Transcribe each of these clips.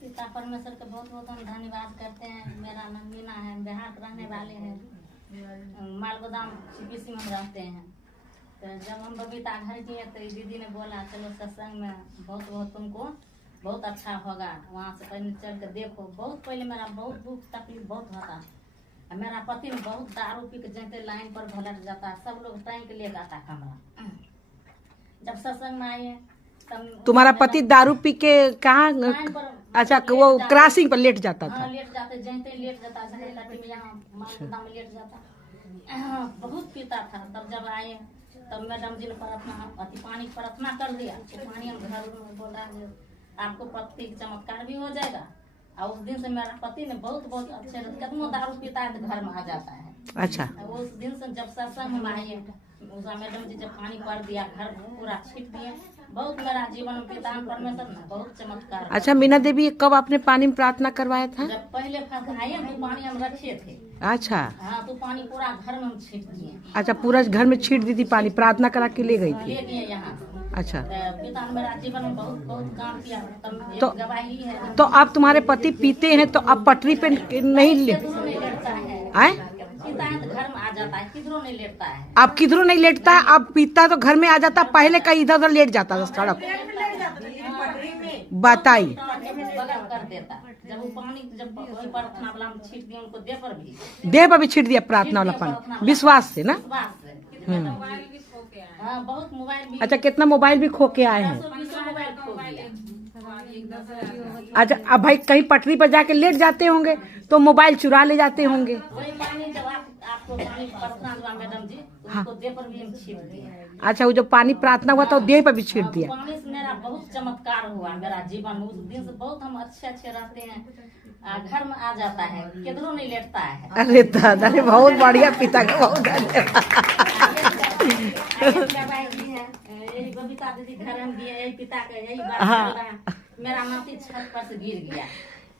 पिता परमेश्वर का बहुत बहुत हम धन्यवाद करते हैं। मेरा नाम मीना है, बिहार के रहने वाले हैं, मालगोदाम CPC में हम रहते हैं। तो जब हम बबीता घर किए तो दीदी ने बोला चलो सत्संग में बहुत तुमको बहुत अच्छा होगा, वहाँ से पहले चल कर देखो। बहुत पहले मेरा बहुत दुख तकलीफ बहुत होता। मेरा पति ने बहुत दारू पी के जैसे लाइन पर भलट जाता, सब लोग टैंक लेकर आता कमरा। जब सत्संग में आए तब तुम्हारा पति दारू पी के कहाँ? अच्छा, वो क्रॉसिंग पर लेट जाता था। हाँ, लेट जाते जैसे लेट जाता में यहाँ मालगोदाम में लेट जाता। बहुत पीता था। तब जब आए तब मैडम जी ने पानी प्रार्थना कर दिया। तो पानी हम घर में बोला आपको पति चमत्कार भी हो जाएगा। और उस दिन से मेरा पति ने बहुत अच्छे कितना दारू पीता है तो घर में आ जाता है। अच्छा, उस दिन से जब सत्संग में आए उसा मैडम जी जब पानी पड़ दिया घर पूरा छीट दिए। बहुत मेरा जीवन में पिता परमेश्वर ने बहुत चमत्कार। अच्छा मीना देवी, कब आपने पानी में प्रार्थना करवाया था? जब पहले आए तो पानी हम रखे थे। अच्छा, हाँ, तो पानी पूरा घर में हम छीट दिए। अच्छा, पूरा घर में छीट दी थी पानी, प्रार्थना करा के ले गई थी। ले गए यहाँ। अच्छा, पिता ने मेरा जीवन में बहुत काम किया। तो गवाही है। तो अब तुम्हारे पति पीते हैं तो अब पटरी पे नहीं लेटता है। पीता है तो घर में आ जाता है, किधरों नहीं लेटता है। अब किधरों नहीं लेटता है, अब पीता तो घर में आ जाता। पहले कहीं इधर उधर लेट जाता था सड़क। बताई कर देता। जब वो पानी जब प्रार्थना वाला हम छीट दिए उनको देह पर भी छीट दिया प्रार्थना वाला पानी, विश्वास से ना। हाँ, बहुत मोबाइल भी। अच्छा, कितना मोबाइल भी खो के आए हैं। मोबाइल खो गया। अच्छा, अब भाई कहीं पटरी पर जाके लेट जाते होंगे तो मोबाइल चुरा ले जाते होंगे। वही पानी जब आपको पानी प्रार्थना हुआ मैडम जी उसको देह पर भी हम छीट दिए। अच्छा, वो जो पानी प्रार्थना हुआ था वो देह पर भी छीट दिया। पानी से मेरा बहुत चमत्कार हुआ मेरा जीवन में। उस दिन से बहुत हम अच्छे रहते हैं। घर में आ जाता है, किधरों नहीं लेटता है। अरे दादा, बहुत बढ़िया पिता का बहुत धन्यवाद। यही बबीता दीदी घर में दिए, यही पिता का यही बात चल रहा है। मेरा नाती छत पर से गिर गया।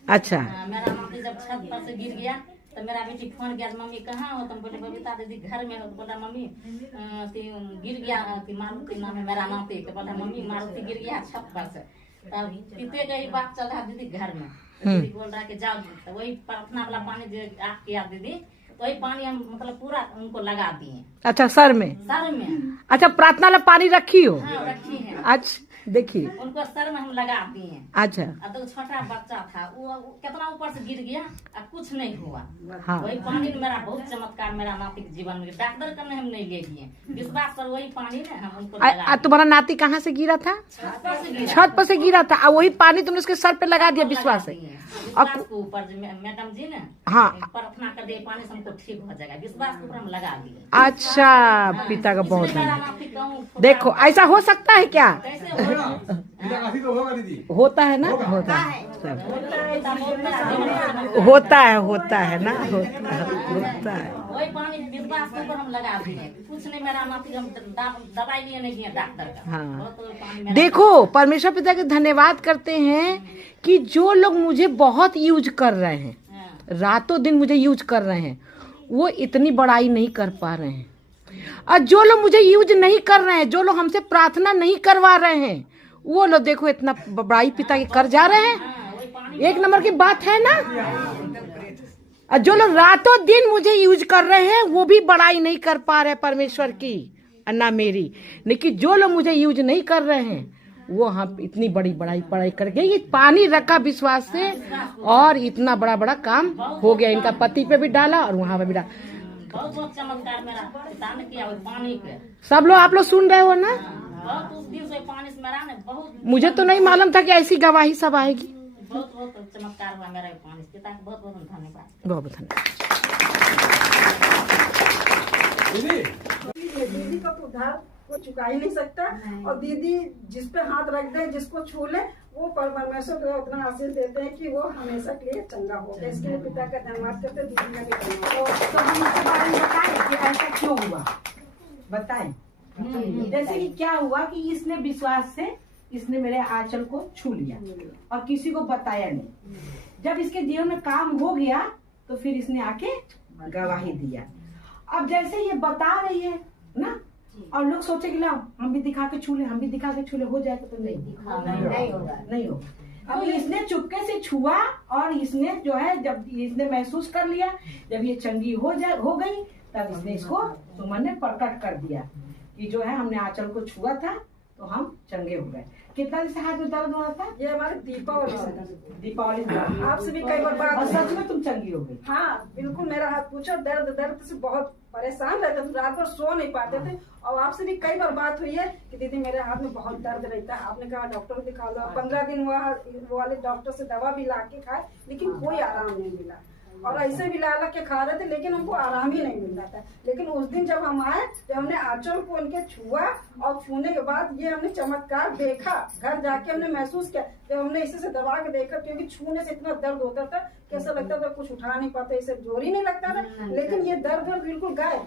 अच्छा, मेरा नाती जब छत पर से गिर गया तो मेरा बेटी फोन किया मम्मी कहाँ हो? तुम बोले बबीता दीदी घर में हो। तो बोला मम्मी गिर गया, मारुति नाम है मेरा नाती। तो बोला मम्मी मारुति गिर गया छत पर से। तब पिते का ही बात चल रहा दीदी घर में। दीदी बोल रहा कि जाओ, तो वही प्रार्थना वाला पानी जो आप किया दीदी, तो वही पानी हम मतलब पूरा उनको लगा दिए। अच्छा, सर में? सर में। अच्छा, प्रार्थना वाला पानी रखी हो? हाँ, रखी है। अच्छा, देखिए उनको सर में हम लगा दिए। अच्छा, तो छोटा बच्चा था वो कितना ऊपर से गिर गया, कुछ नहीं हुआ। हाँ। वही पानी ने मेरा बहुत चमत्कार मेरा नाती के जीवन में। डॉक्टर करने हम नहीं ले गए, विश्वास पर वही पानी ने हम उनको लगा। तुम्हारा नाती कहाँ से गिरा था? छत पर से गिरा था और वही पानी तुमने उसके सर पे लगा दिया विश्वास से। ऊपर मैडम जी ने हाँ प्रार्थना कर दिए पानी से हमको ठीक हो जाएगा, विश्वास के ऊपर हम लगा दिए। अच्छा, पिता का बहुत धन्यवाद। देखो, ऐसा हो सकता है क्या? होता है ना, होता है ना, होता है। वही पानी विश्वास के ऊपर हम लगा दिए। कुछ नहीं, मेरा नाती हम दवाई लिए नहीं दिए डॉक्टर का। हाँ, देखो परमेश्वर पिता के धन्यवाद करते हैं कि जो लोग मुझे बहुत यूज कर रहे हैं, रातों दिन मुझे यूज कर रहे हैं, वो इतनी बड़ाई नहीं कर पा रहे हैं। और जो लोग मुझे यूज नहीं कर रहे हैं, जो लोग हमसे प्रार्थना नहीं करवा रहे हैं, वो लोग देखो इतना बड़ाई पिता के कर जा रहे हैं। एक नंबर की बात है ना। और जो लोग रातों दिन मुझे यूज कर रहे हैं वो भी बड़ाई नहीं कर पा रहे परमेश्वर की ना मेरी। लेकिन जो लोग मुझे यूज नहीं कर रहे हैं वो हम इतनी बड़ी बड़ाई करके ये पानी रखा विश्वास से, और इतना बड़ा बड़ा काम हो गया। इनका पति पे भी डाला और वहां पे भी डाला। बहुत चमत्कार मेरा पिता ने किया पानी के। सब लोग आप लोग सुन रहे हो ना? बहुत उस दिन से पानी से मेरा ने बहुत, मुझे तो नहीं मालूम था कि ऐसी गवाही सब आएगी। बहुत चमत्कार हुआ मेरा पानी। पिता का बहुत धन्यवाद। बहुत धन्यवाद। दीदी का तो उद्धार को चुका ही नहीं सकता। और दीदी जिस पे हाथ रख दे, जिसको छू ले, वो परमेश्वर को उतना आशीष देते हैं कि वो हमेशा के लिए चंगा हो। इसके लिए पिता का धन्यवाद करते, दीदी का भी धन्यवाद। तो हम इसके बारे में बताएं कि ऐसा क्यों हुआ, बताएं। जैसे कि क्या हुआ कि इसने विश्वास से इसने मेरे आंचल को छू लिया और किसी को बताया नहीं। जब इसके जीवन में काम हो गया तो फिर इसने आके गवाही दिया। अब जैसे ये बता रही है ना, और लोग सोचे कि लाओ हम भी दिखा के छू ले, हम भी दिखा के छू ले, हो जाएगा तो नहीं होगा। तो इसने चुपके से छुआ और इसने जो है जब इसने महसूस कर लिया, जब ये चंगी हो गई तब इसने इसको सुमन ने प्रकट कर दिया कि जो है हमने आंचल को छुआ था तो हम चंगे हो गए। कितना दिन से हाथ में दर्द हो रहा था? ये हमारे दीपावली से। दीपावली आपसे भी कई बार बात और हुई। सच में तुम चंगी हो गई? हाँ बिल्कुल, मेरा हाथ पूछो, दर्द से बहुत परेशान रहते थे, रात भर सो नहीं पाते थे। और आपसे भी कई बार बात हुई है कि दीदी मेरे हाथ में बहुत दर्द रहता है, आपने कहा डॉक्टर दिखा लो। 15 दिन वो वाले डॉक्टर से दवा भी ला के खाए लेकिन कोई आराम नहीं मिला, और ऐसे भी ला के खा रहे थे लेकिन हमको आराम ही नहीं मिल रहा था। लेकिन उस दिन जब हम आए, जब हमने आंचल को उनके छुआ और छूने के बाद ये हमने चमत्कार देखा, घर जाके हमने महसूस किया। जब हमने इसे से दबा के देखा, क्योंकि छूने से इतना दर्द होता था कैसा लगता था कुछ उठा नहीं पाते, इसे जोर ही नहीं लगता था। लेकिन ये दर्द बिल्कुल गायब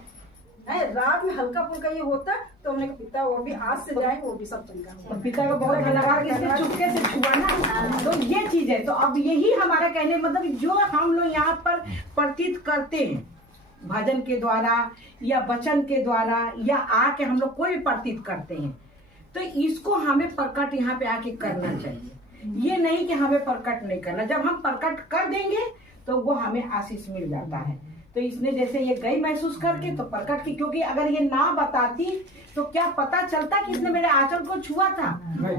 है। रात में हल्का फुल्का ये होता तो हमने कहा पिता वो भी आज से जाएंगे, वो भी सब चंगा होगा। पिता को बहुत धन्यवाद, इसने चुपके से छुआ ना, तो ये चीज है। तो अब यही हमारा कहने मतलब जो हम लोग यहाँ पर प्रतीत करते हैं भजन के द्वारा या वचन के द्वारा या आके हम लोग कोई भी प्रतीत करते हैं, तो इसको हमें प्रकट यहाँ पे आके करना चाहिए। ये नहीं कि हमें प्रकट नहीं करना, जब हम प्रकट कर देंगे तो वो हमें आशीष मिल जाता है। तो इसने जैसे ये गई महसूस करके तो प्रकट की, क्योंकि अगर ये ना बताती तो क्या पता चलता कि इसने मेरे आंचल को छुआ था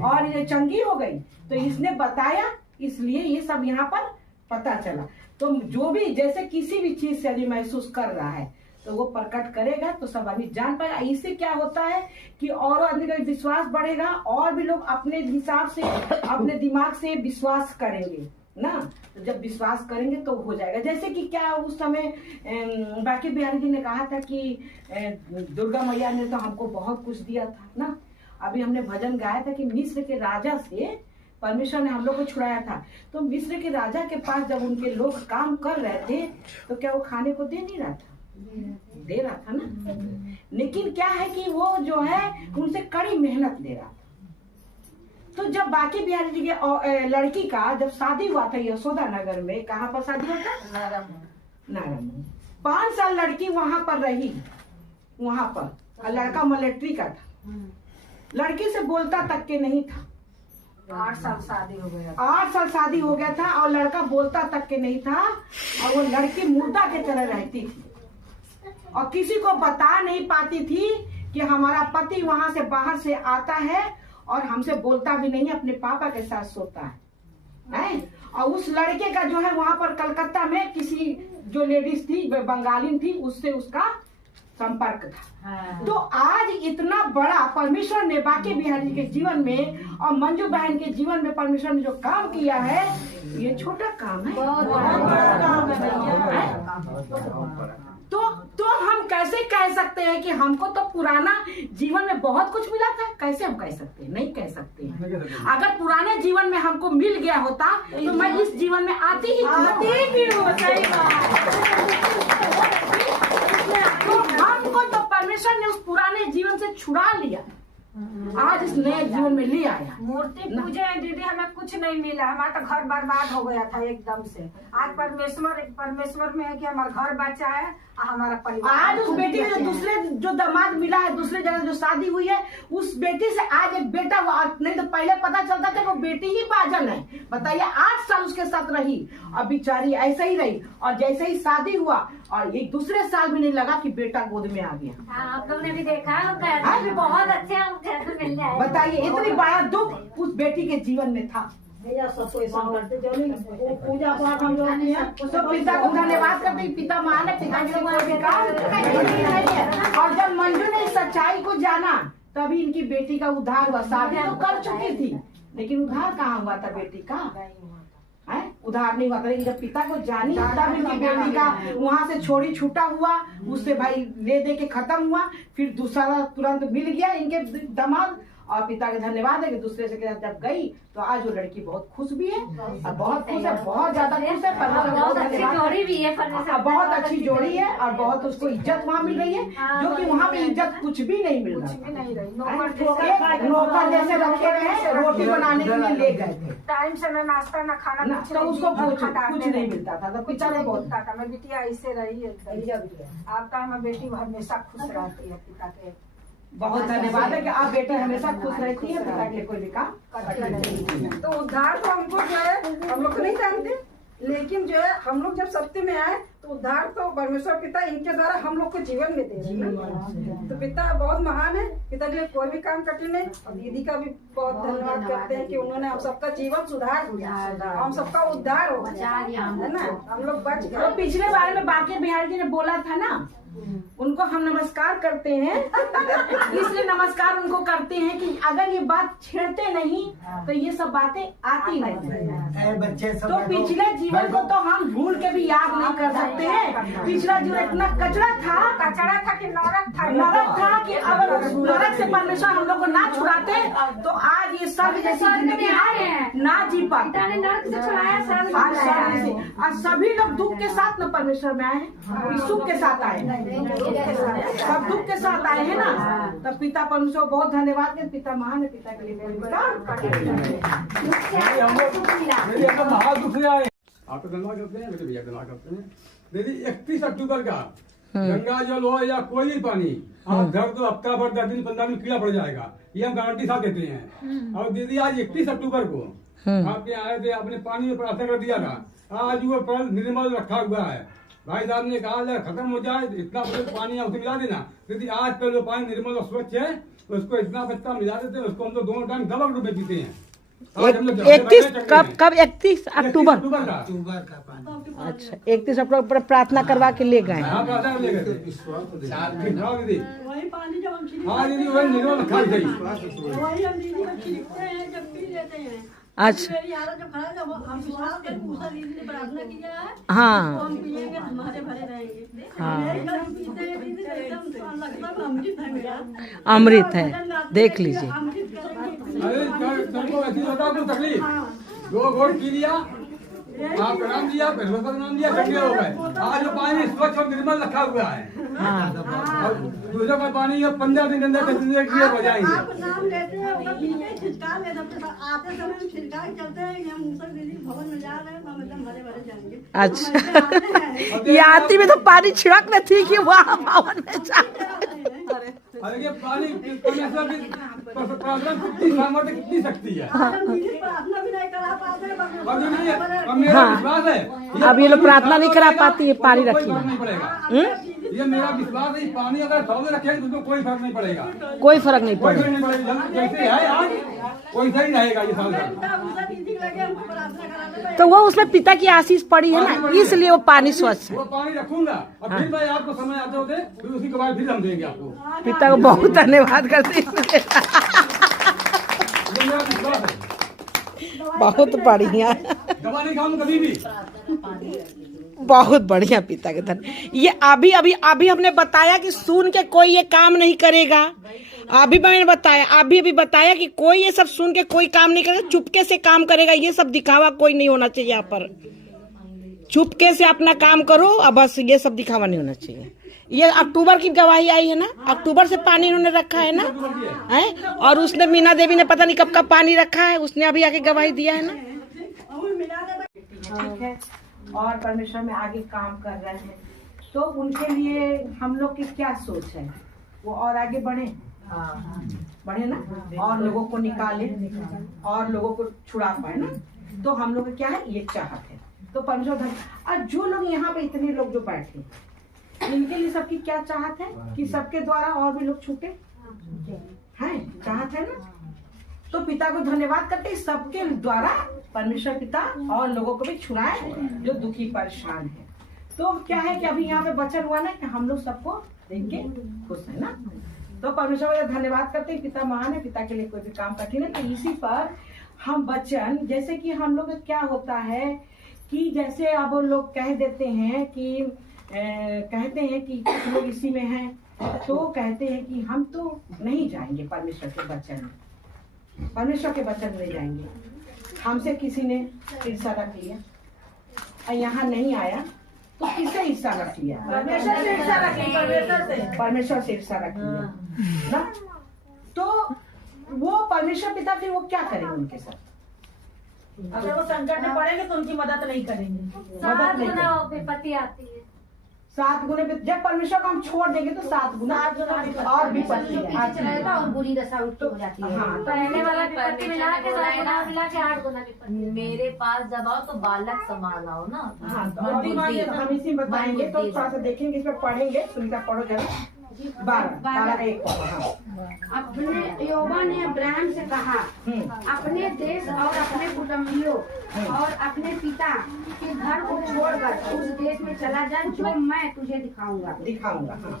और ये चंगी हो गई। तो इसने बताया, इसलिए ये सब यहाँ पर पता चला। तो जो भी जैसे किसी भी चीज से यदि महसूस कर रहा है तो वो प्रकट करेगा तो सब आदमी जान पाएगा। इससे क्या होता है कि और आदमी का विश्वास बढ़ेगा और भी लोग अपने हिसाब से अपने दिमाग से विश्वास करेंगे ना। तो जब विश्वास करेंगे तो हो जाएगा। जैसे कि क्या उस समय बाकी बिहारी जी ने कहा था कि दुर्गा मैया ने तो हमको बहुत कुछ दिया था ना। अभी हमने भजन गाया था कि मिस्र के राजा से परमेश्वर ने हम लोग को छुड़ाया था। तो मिस्र के राजा के पास जब उनके लोग काम कर रहे थे तो क्या वो खाने को दे नहीं रहा था? दे रहा था ना। लेकिन क्या है कि वो जो है उनसे कड़ी मेहनत ले रहा था। तो जब बाकी बिहारी जी के लड़की का जब शादी हुआ था यशोदा नगर में, कहाँ पर शादी हुआ था? नारायण। 5 साल लड़की वहां पर रही, वहां पर। लड़का मिलिट्री का था, लड़की से बोलता तक के नहीं था। 8 साल शादी हो गया। 8 साल शादी हो गया था और लड़का बोलता तक के नहीं था। और वो लड़की मुर्दा के तरह रहती थी और किसी को बता नहीं पाती थी कि हमारा पति वहां से बाहर से आता है और हमसे बोलता भी नहीं, अपने पापा के साथ सोता है। और उस लड़के का जो है वहां पर कलकत्ता में किसी जो लेडीज थी बंगाली थी उससे उसका संपर्क था। तो आज इतना बड़ा परमेश्वर ने बाकी बिहारी जी के जीवन में और मंजू बहन के जीवन में परमेश्वर ने जो काम किया है, ये छोटा काम है। तो हम कैसे कह सकते हैं कि हमको तो पुराना जीवन में बहुत कुछ मिला था? कैसे हम कह सकते हैं? नहीं कह सकते हैं। अगर पुराने जीवन में हमको मिल गया होता तो मैं इस जीवन में आती ही तो हमको तो परमेश्वर ने उस पुराने जीवन से छुड़ा लिया, आज इस नए जीवन में ले आया। मूर्ति पूजे दीदी हमें कुछ नहीं मिला, हमारा तो घर बर्बाद हो गया था एकदम से। आज परमेश्वर में है कि हमारा घर बचा है और हमारा परिवार। आज उस बेटी के दूसरे जो दामाद मिला है, दूसरे जगह जो शादी हुई है, उस बेटी से आज एक बेटा हुआ। नहीं तो पहले पता चलता था वो बेटी ही बाजन है। बताइए 8 साल उसके साथ रही और बेचारी ऐसे ही रही। और जैसे ही शादी हुआ और एक दूसरे साल भी नहीं लगा कि बेटा गोद में आ गया। आप लोग ने भी देखा बहुत अच्छे मिल जाए। बताइए इतनी बड़ा दुख उस बेटी के जीवन में था। पूजा पाठ हम लोग सब पिता को धन्यवाद करते हैं। पिता महान है, पिता की कोई भी काम नहीं है। और जब मंजू ने सच्चाई को जाना तभी इनकी बेटी का उद्धार हुआ। शादी तो कर चुकी थी लेकिन उद्धार कहाँ हुआ था बेटी का? उधार नहीं हुआ था। लेकिन जब पिता को जानी तब इनकी बेटी का वहां से छोड़ी छूटा हुआ, उससे भाई ले दे के खत्म हुआ। फिर दूसरा तुरंत मिल गया इनके दामाद। और पिता के धन्यवाद है कि दूसरे से जब गई तो आज वो लड़की बहुत खुश भी है और बहुत खुश है, बहुत ज्यादा खुश है। बहुत अच्छी जोड़ी भी है, बहुत अच्छी जोड़ी है और बहुत उसको इज्जत वहाँ मिल रही है, जो कि वहाँ पे इज्जत कुछ भी नहीं मिल रहा। नौकर जैसे रखे रहे, रोटी बनाने के लिए ले गए थे, टाइम से न नाश्ता न खाना, तो उसको कुछ नहीं मिलता था। तो पिता ने बोलता था मैं बिटिया ऐसे रही है। आपका हमारी बेटी हमेशा खुश रहती है पिता के बहुत धन्यवाद है कि आप बेटे हमेशा खुश रहती है, पिता के लिए कोई भी काम तो उद्धार तो हमको जो है हम लोग नहीं जानते, लेकिन जो है हम लोग जब सत्य में आए तो उद्धार तो परमेश्वर पिता इनके द्वारा हम लोग को जीवन में दे रहे हैं। तो पिता बहुत महान है, पिता के लिए कोई भी काम कठिन नहीं। और दीदी का भी बहुत धन्यवाद करते हैं कि उन्होंने हम सबका जीवन सुधार दिया, हम सबका उद्धार हो गया है ना, हम लोग बच तो गए। पिछले बार में बांके बिहारी जी ने बोला था ना, उनको हम नमस्कार करते हैं इसलिए नमस्कार उनको करते हैं कि अगर ये बात छेड़ते नहीं तो ये सब बातें आती नहीं। बच्चे सब तो पिछले जीवन को तो हम भूल के भी याद नहीं कर सकते हैं। पिछला जीवन इतना कचरा था कि नरक था कि अगर नरक से परमेश्वर हम लोग को ना छुड़ाते तो आज ये सब जैसी जिंदगी ना जी पाते। आज सभी लोग दुख के साथ न परमेश्वर में आए हैं, सुख के साथ आए हैं, सब दुख के साथ आए हैं ना। तब पिता परमेश्वर बहुत धन्यवाद के पिता महान है, पिता के लिए महादुख से आए। आप गंगा करते हैं, मेरे भैया गंगा करते हैं। दीदी 31 अक्टूबर का गंगा जल हो या कोई भी पानी आप घर तो हफ्ता भर 10 दिन 15 दिन कीड़ा पड़ जाएगा, ये हम गारंटी साथ देते हैं। और दीदी आज 31 अक्टूबर को आपके यहाँ आए थे, आपने पानी में प्रार्थना कर दिया था, आज वो फल निर्मल रखा हुआ है। भाई साहब ने कहा खत्म हो जाए इतना पानी उसे मिला देना। दीदी आज कल जो पानी निर्मल और स्वच्छ है उसको इतना बच्चा मिला देते हैं, उसको हम लोग दोनों टाइम गलत रूप में पीते हैं। 31 अक्टूबर का अक्टूबर का पानी। अच्छा 31 अक्टूबर पर प्रार्थना करवा के ले गए। हाँ प्रार्थना ले गए थे। दीदी वही पानी जब हम छिड़कते हाँ दीदी वही निर्मल रखा हैं, वही हम दीदी को छिड़कते हैं जब पी लेते हैं। अच्छा मेरी हालत जब खराब जब हम विश्वास करके उषा दीदी ने प्रार्थना किया है हाँ तो हम पिएंगे तो हमारे भरे रहेंगे। हाँ। एकदम पीते हैं दीदी तो एकदम लगता है अमृत है मेरा, अमृत है, देख लीजिए। अमृत करेंगे। अरे तुमको ऐसी बताओ कुछ तकलीफ 2 घोट पी लिया, आप नाम दिया भगवत का नाम दिया ठंडे हो गए। आज जो पानी स्वच्छ और निर्मल रखा हुआ है और दूसरा का पानी 15 दिन के अंदर क्लियर हो जाएंगे। आप नाम लेते हैं वो पीते छिड़का ले आते समय हम छिड़का के चलते हैं। हम उषा दीदी भवन में जा रहे हैं, हम एकदम भरे भरे जाएंगे। अच्छा ये आरती में तो पानी छिड़क में थी कि वहाँ भवन में जा। अरे ये पानी परमेश्वर की प्रार्थना कितनी सामर्थ्य कितनी शक्ति है। प्रार्थना भी नहीं करा पाते अभी नहीं है, अब मेरा विश्वास है अब ये लोग प्रार्थना नहीं करा पाती है, पानी कोई रखी फर्क नहीं पड़ेगा। ये मेरा विश्वास है, पानी अगर 100 रखेंगे तो उसको कोई फर्क नहीं पड़ेगा, कोई फर्क नहीं कोई पड़ेगा। फर्क नहीं पड़ेगा। जैसे है आज वैसा ही रहेगा ये साल भर। उषा दीदी लगे हमको प्रार्थना कराने तो वो उसमें पिता की आशीष पड़ी है ना, इसलिए वो पानी स्वच्छ है। वो पानी रखूंगा और फिर मैं आपको समय आते होते फिर उसी के बाद फिर हम देंगे आपको। पिता को बहुत धन्यवाद करते हैं। ये मेरा विश्वास है, बहुत बढ़िया, दवा नहीं खाऊंगा कभी भी। बहुत बढ़िया पिता के धन। ये अभी हमने बताया कि सुन के कोई ये काम नहीं करेगा। अभी मैंने बताया अभी बताया कि कोई ये सब सुन के कोई काम नहीं करेगा, चुपके से काम करेगा। ये सब दिखावा कोई नहीं होना चाहिए यहाँ पर। चुपके से अपना काम करो और बस, ये सब दिखावा नहीं होना चाहिए। ये अक्टूबर की गवाही आई है ना, अक्टूबर से पानी इन्होंने रखा है ना, है। और उसने मीना देवी ने पता नहीं कब का पानी रखा है, उसने अभी आके गवाही दिया है ना। ठीक है, और परमेश्वर में आगे काम कर रहे हैं तो उनके लिए हम लोग की क्या सोच है, वो और आगे बढ़े ना, और लोगों को निकाले और लोगों को छुड़ा पाए ना। तो हम लोग का क्या है, ये चाहत है। तो परमेश्वर और जो लोग यहाँ पे इतने लोग जो बैठे, इनके लिए सबकी क्या चाहत है कि सबके द्वारा और भी लोग छूटे हैं, चाहत है ना। तो पिता को धन्यवाद करते सबके द्वारा परमेश्वर पिता और लोगों को भी छुड़ाए जो दुखी परेशान है। तो क्या है कि अभी यहाँ पे बचल हुआ ना कि हम लोग सबको देख के खुश है ना। तो परमेश्वर का धन्यवाद करते हैं, पिता महान है, पिता के लिए कोई भी काम कठिन है। तो इसी पर हम वचन, जैसे कि हम लोग क्या होता है कि जैसे अब लोग कह देते हैं कि कहते हैं कि कुछ लोग इसी में हैं, तो कहते हैं कि हम तो नहीं जाएंगे परमेश्वर के वचन में, परमेश्वर के वचन में नहीं जाएंगे। हमसे किसी ने ईर्षा रख लिया और यहाँ नहीं आया तो किससे ईर्षा रख लिया, परमेश्वर से ईर्षा रख लिया, परमेश्वर से ईर्षा रख लिया ना। तो वो परमेश्वर पिता फिर वो क्या करेंगे उनके साथ, अगर वो संकट में पड़ेंगे तो उनकी मदद नहीं करेंगे। मदद नहीं करेंगे। विपत्ति आती है, 7 गुना जब परमेश्वर को हम छोड़ देंगे तो 7 गुना और विपत्ति चलेगा और बुरी दशा उल्टी हो जाती है। हाँ, पहले वाला विपत्ति मिला के 8 गुना विपत्ति। मेरे पास जब आओ तो बालक समान आओ ना। हाँ, तो अभी हम इसी में बताएंगे तो थोड़ा सा देखेंगे, इसमें पढ़ेंगे, सुनीता पढ़ो जरा। 12:1 अपने यहोवा ने अब्राहम से कहा, अपने देश और अपने कुटुंबियों और अपने पिता के घर को छोड़कर उस देश में चला जा जो मैं तुझे दिखाऊंगा। हाँ।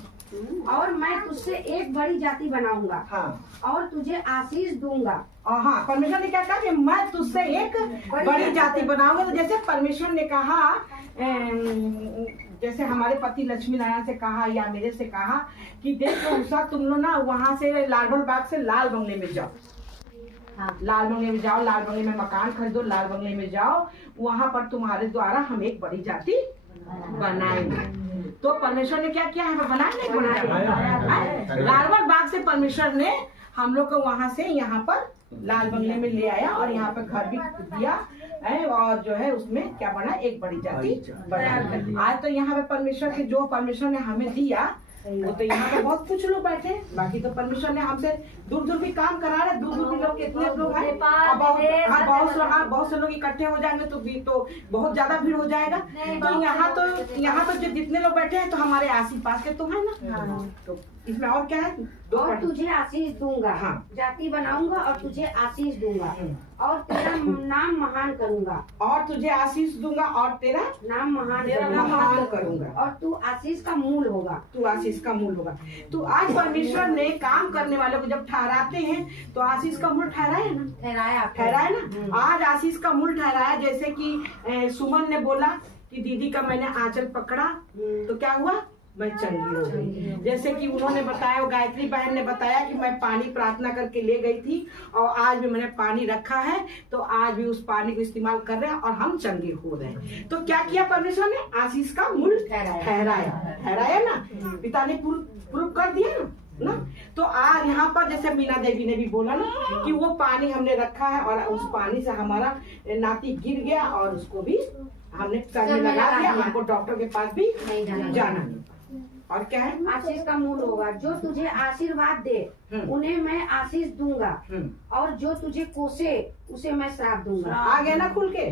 और मैं तुझसे एक बड़ी जाति बनाऊंगा। हाँ। और तुझे आशीष दूंगा। और हाँ, परमेश्वर ने क्या कहा कि मैं तुझसे एक बड़ी जाति बनाऊंगा। तो जैसे परमेश्वर ने कहा, जैसे हमारे पति लक्ष्मी नारायण से कहा या मेरे से कहा कि देखो उषा, तुम लोग ना वहाँ से लालबन बाग से लाल बंगले में जाओ। हाँ, लाल बंगले में जाओ, लाल बंगले में मकान खरीदो, लाल बंगले में जाओ, वहाँ पर तुम्हारे द्वारा हम एक बड़ी जाति बनाएंगे। तो परमेश्वर ने क्या किया है, बनाया। लालबन बाग से परमेश्वर ने हम लोग को वहाँ से यहाँ पर लाल बंगले में ले आया और यहाँ पे घर भी दिया है। और जो है उसमें क्या बना, एक बड़ी जाति बना। आज तो यहाँ पे परमेश्वर के जो परमेश्वर ने हमें दिया वो तो यहाँ पे बहुत कुछ लोग बैठे, बाकी तो परमेश्वर ने हमसे दूर दूर भी काम करा रहे। दूर दूर भी लोग, कितने लोग हैं, बहुत से लोग इकट्ठे हो जाएंगे तो भी तो बहुत ज्यादा भीड़ हो जाएगा। तो यहाँ तो जितने लोग बैठे हैं तो हमारे आस पास के तो है ना। तो इसमें और क्या है, और तुझे आशीष दूंगा। हाँ। जाति बनाऊंगा और तुझे आशीष दूंगा और तेरा नाम महान करूंगा। और तुझे आशीष दूंगा और तेरा नाम महान करूंगा। और तू आशीष का मूल होगा। तो आज परमेश्वर ने काम करने वालों को जब ठहराते हैं तो आशीष का मूल ठहराया ना, ठहराया ना। आज आशीष का मूल ठहराया। जैसे कि सुमन ने बोला कि दीदी का मैंने आंचल पकड़ा तो क्या हुआ, मैं चंगी हो गई। जैसे कि उन्होंने बताया, गायत्री बहन ने बताया कि मैं पानी प्रार्थना करके ले गई थी और आज भी मैंने पानी रखा है, तो आज भी उस पानी को इस्तेमाल कर रहे हैं और हम चंगे हो रहे हैं। तो क्या किया परमेश्वर ने, आशीष का मूल ठहराया ना। पिता ने प्रूव कर दिया ना। तो आज यहाँ पर जैसे मीना देवी ने भी बोला ना कि वो पानी हमने रखा है और उस पानी से हमारा नाती गिर गया और उसको भी हमने करने लगा दिया। हमको डॉक्टर के पास भी जाना नहीं। और क्या है, आशीष का मूल होगा। जो तुझे आशीर्वाद दे उन्हें मैं आशीष दूंगा और जो तुझे कोसे उसे मैं श्राप दूंगा। आ गया ना, खुल के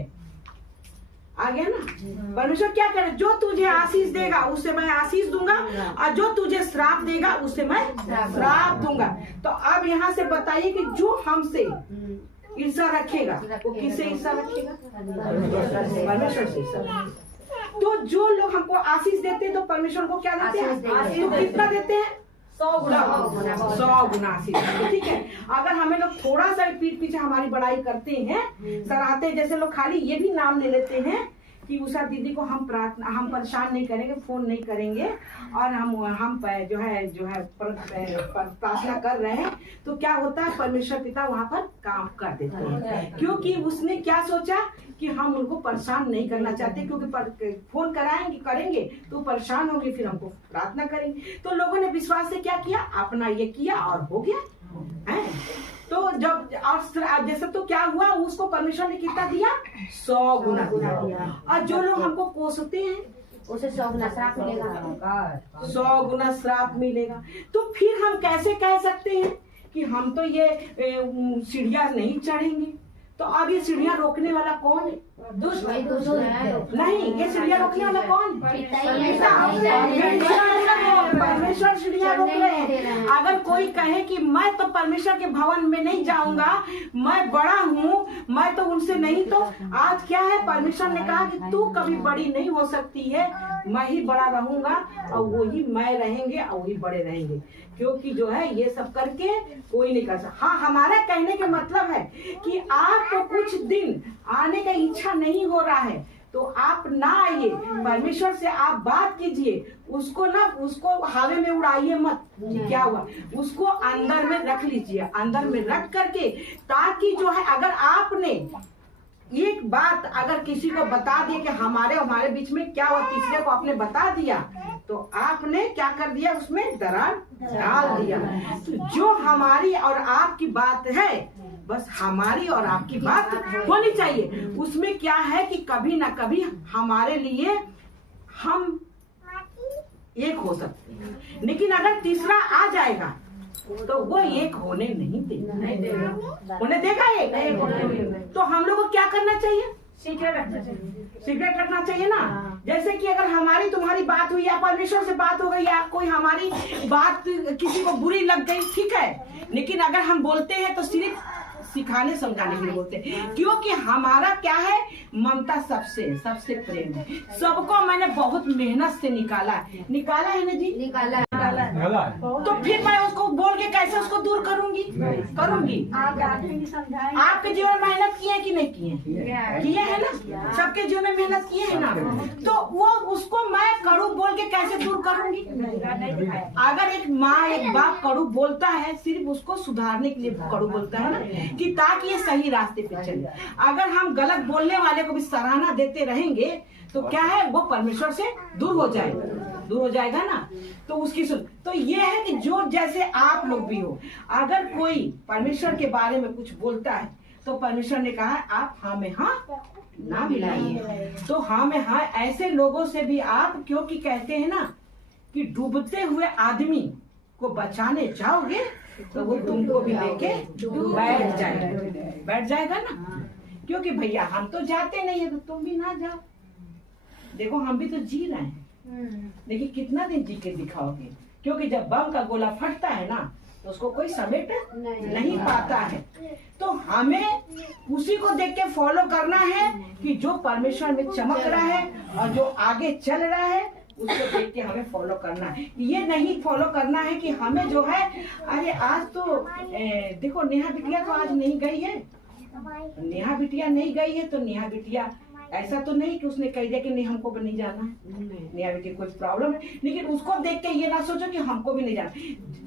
आ गया ना। परमेश्वर क्या करे, जो तुझे आशीष देगा उससे मैं आशीष दूंगा और जो तुझे श्राप देगा उससे मैं श्राप दूंगा। तो अब यहाँ से बताइए कि जो हमसे ईर्षा रखेगा वो किससे ईर्षा रखेगा, परमेश्वर से। तो जो लोग हमको आशीष देते हैं तो परमेश्वर को क्या देते हैं, तो कितना देते हैं, 100 गुना आशीष। ठीक है, अगर हमें लोग थोड़ा सा पीठ पीछे हमारी बड़ाई करते हैं, सराहते हैं, जैसे लोग खाली ये भी नाम ले लेते हैं कि उषा दीदी को हम परेशान नहीं करेंगे, फोन नहीं करेंगे और हम जो है प्रार्थना कर रहे हैं, तो क्या होता है, परमेश्वर पिता वहाँ पर काम कर देते हैं। क्योंकि उसने क्या सोचा कि हम उनको परेशान नहीं करना चाहते, क्योंकि फोन करेंगे तो परेशान होंगे, फिर हमको प्रार्थना करेंगे। तो लोगों ने विश्वास से क्या किया, अपना ये किया और हो गया है। तो जब और जैसे तो क्या हुआ, उसको परमेश्वर ने कितना दिया, 100 गुना दिया। और जो लोग हमको कोसते हैं उसे 100 गुना श्राप मिलेगा, 100 गुना श्राप मिलेगा। तो फिर हम कैसे कह सकते हैं कि हम तो ये सीढ़ियां नहीं चढ़ेंगे। तो अब ये सीढ़ियां रोकने वाला कौन है, दुष्ट है। नहीं, ये सीढ़ियां रोकने वाला कौन है, परमेश्वर सीढ़ियां रोक रहे हैं। अगर कोई कहे कि मैं तो परमेश्वर के भवन में नहीं जाऊंगा, मैं बड़ा हूँ, मैं तो उनसे नहीं, तो आज क्या है, परमेश्वर ने कहा कि तू कभी बड़ी नहीं हो सकती है, मैं ही बड़ा रहूंगा और वही मैं रहेंगे और वही बड़े रहेंगे। क्योंकि जो है ये सब करके कोई नहीं कर सकता। हाँ, हमारा कहने का मतलब है कि आपको कुछ दिन आने का इच्छा नहीं हो रहा है तो आप ना आइए, परमेश्वर से आप बात कीजिए, उसको हवा में उड़ाइए मत। क्या हुआ, उसको अंदर में रख लीजिए, अंदर में रख करके, ताकि जो है अगर आपने एक बात अगर किसी को बता दिया कि हमारे बीच में क्या हुआ, तीसरे को आपने बता दिया, तो आपने क्या कर दिया, उसमें दरार डाल दिया। तो जो हमारी और आपकी बात है, बस हमारी और आपकी बात होनी चाहिए। उसमें क्या है कि कभी ना कभी हमारे लिए हम एक हो सकते हैं, लेकिन अगर तीसरा आ जाएगा तो वो एक होने नहीं देगा। उन्हें देगा एक। तो हम लोग को क्या करना चाहिए? सीक्रेट रखना चाहिए ना। जैसे कि अगर हमारी तुम्हारी बात हुई या परमेश्वर से बात हो गई या कोई हमारी बात किसी को बुरी लग गई, ठीक है, लेकिन अगर हम बोलते हैं तो सिर्फ सिखाने समझाने के लिए बोलते हैं, क्योंकि हमारा क्या है, ममता सबसे प्रेम है। सबको मैंने बहुत मेहनत से निकाला है ना जी, निकाला है। तो फिर मैं उसको बोल के कैसे उसको दूर करूंगी? आपके जीवन में मेहनत किए कि नहीं किए हैं ना? सबके जीवन में मेहनत किए हैं ना? तो वो उसको मैं कड़ू बोल के कैसे दूर करूंगी? अगर एक माँ एक बाप कड़ू बोलता है, सिर्फ उसको सुधारने के लिए कड़ू बोलता है ना, कि ताकि ये सही रास्ते पे चले। अगर हम गलत बोलने वाले को भी सराहना देते रहेंगे तो क्या है, वो परमेश्वर से दूर हो जाएगा ना। तो उसकी सुन, तो ये है कि जो जैसे आप लोग भी हो, अगर कोई परमेश्वर के बारे में कुछ बोलता है तो परमेश्वर ने कहा है आप हाँ में हाँ ना मिलाइए। तो हाँ में हाँ ऐसे लोगों से भी आप, क्योंकि कहते हैं ना कि डूबते हुए आदमी को बचाने जाओगे तो वो तुमको भी लेके बैठ जाएगा ना। क्योंकि भैया हम तो जाते नहीं है तो तुम भी ना जाओ। देखो हम भी तो जी रहे हैं, लेकिन कितना दिन जी के दिखाओगे? क्योंकि जब बम का गोला फटता है ना तो उसको कोई समेट नहीं पाता है। तो हमें उसी को देख के फॉलो करना है कि जो परमेश्वर में चमक रहा है और जो आगे चल रहा है उसको देख के हमें फॉलो करना है। ये नहीं फॉलो करना है कि हमें जो है, अरे आज तो देखो नेहा बिटिया तो आज नहीं गई है, नेहा बिटिया नहीं गई है तो नेहा बिटिया ऐसा तो नहीं कि उसने कह दिया कि नहीं हमको भी नहीं जाना है, नेहा बिटिया कोई प्रॉब्लम है, लेकिन उसको देख के ये ना सोचो कि हमको भी नहीं जाना,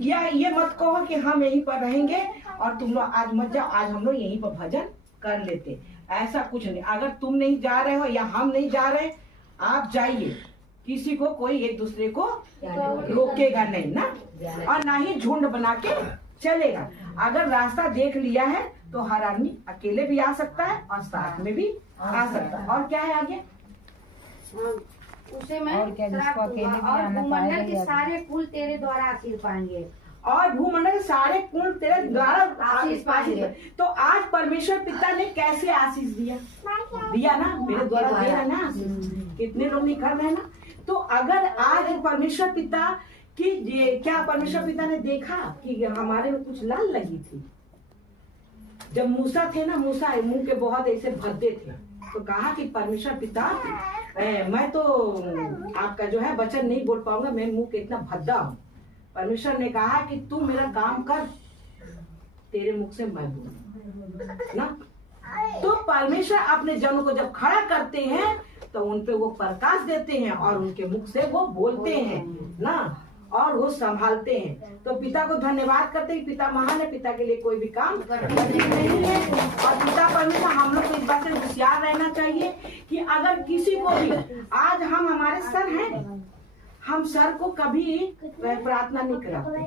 या ये मत कहो कि हम यहीं पर रहेंगे और तुम लोग आज मत जाओ, आज हम लोग यहीं पर भजन कर लेते। ऐसा कुछ नहीं। अगर तुम नहीं जा रहे हो या हम नहीं जा रहे, आप जाइए, किसी को कोई एक दूसरे को रोकेगा नहीं ना, और ना ही झुंड बना के चलेगा। अगर रास्ता देख लिया है तो हर आदमी अकेले भी आ सकता है और साथ में भी आ सकता है। और क्या है आगे? उसे मैं और भूमंडल के सारे कुल तेरे द्वारा आशीष पाएंगे, और भूमंडल के सारे कुल तेरे द्वारा आशीष पाएंगे। तो आज परमेश्वर पिता ने कैसे आशीष दिया ना, मेरे द्वारा दिया ना। कितने लोग नहीं कर रहे हैं ना। तो अगर आज परमेश्वर पिता की, क्या परमेश्वर पिता ने देखा कि हमारे में कुछ लाल लगी थी? जब मूसा थे ना, मूसा मुंह के बहुत ऐसे भद्दे थे, तो कहा कि परमेश्वर पिता मैं तो आपका जो है वचन नहीं बोल पाऊंगा, मैं मुंह के इतना भद्दा हूँ। परमेश्वर ने कहा कि तू मेरा काम कर, तेरे मुख से मैं बोलूं ना। तो परमेश्वर अपने जनों को जब खड़ा करते हैं तो उन पे वो प्रकाश देते हैं और उनके मुख से वो बोलते हैं ना, और वो संभालते हैं। तो पिता को धन्यवाद करते हैं, पिता महान है, पिता के लिए कोई भी काम नहीं है। और पिता परमेश्वर, हम लोग को इस बात से होशियार रहना चाहिए कि अगर किसी को भी, आज हम हमारे सर हैं, हम सर को कभी प्रार्थना नहीं कराते,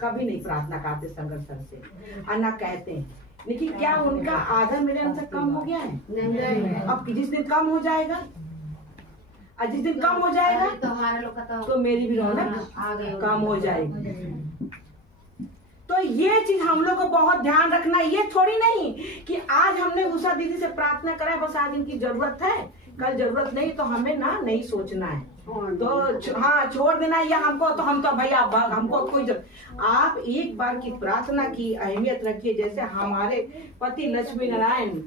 कभी नहीं प्रार्थना करते संघर्ष सर से, और ना कहते हैं, लेकिन क्या उनका आदर मेरे अंदर कम हो गया है? नहीं। अब जिस दिन कम हो जाएगा, और जिस दिन कम हो जाएगा तो हमारे लोग का तो मेरी भी रौनक कम हो जाएगी। तो ये चीज हम लोग को बहुत ध्यान रखना है। ये थोड़ी नहीं कि आज हमने उषा दीदी से प्रार्थना करा है, बस आज इनकी जरूरत है, कल जरूरत नहीं, तो हमें ना नहीं सोचना है, तो हाँ छोड़ देना है, या हमको तो हम तो भैया हमको कोई आप एक बार की प्रार्थना की अहमियत रखिए। जैसे हमारे पति लक्ष्मी नारायण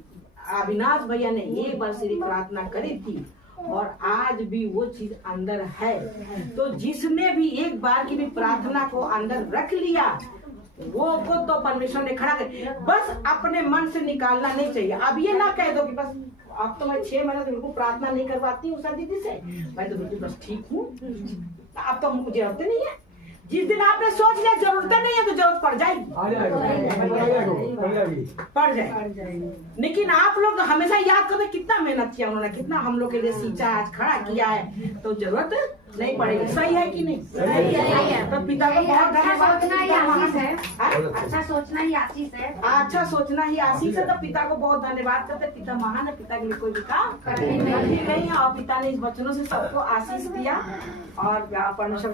अविनाश भैया ने एक बार सिर्फ प्रार्थना करी थी और आज भी वो चीज अंदर है। तो जिसने भी एक बार की भी प्रार्थना को अंदर रख लिया, वो को तो परमेश्वर ने खड़ा कर, बस अपने मन से निकालना नहीं चाहिए। अब ये ना कह दो कि बस अब तो मैं 6 महीने से बिल्कुल प्रार्थना नहीं करवाती हूँ उषा दीदी से, मैं तो बिल्कुल बस ठीक हूँ, अब तो मुझे जरूरत नहीं है। जिस दिन आपने सोच लिया जरूरत नहीं है तो जरूरत पड़ जाएगी, पड़ जाएगी। लेकिन आप लोग हमेशा याद करो कितना मेहनत किया उन्होंने, कितना हम लोग के लिए सींचा, आज खड़ा किया है, तो जरूरत नहीं पड़ेगी। सही है कि नहीं? सही है। तो पिता को बहुत धन्यवाद है। अच्छा सोचना ही आशीष है। अच्छा सोचना ही आशीष है। तो पिता को बहुत धन्यवाद करते। पिता महान है, पिता के लिए कोई भी काम कठिन नहीं है। और पिता ने इस बच्चों से सबको आशीष दिया और परमेश्वर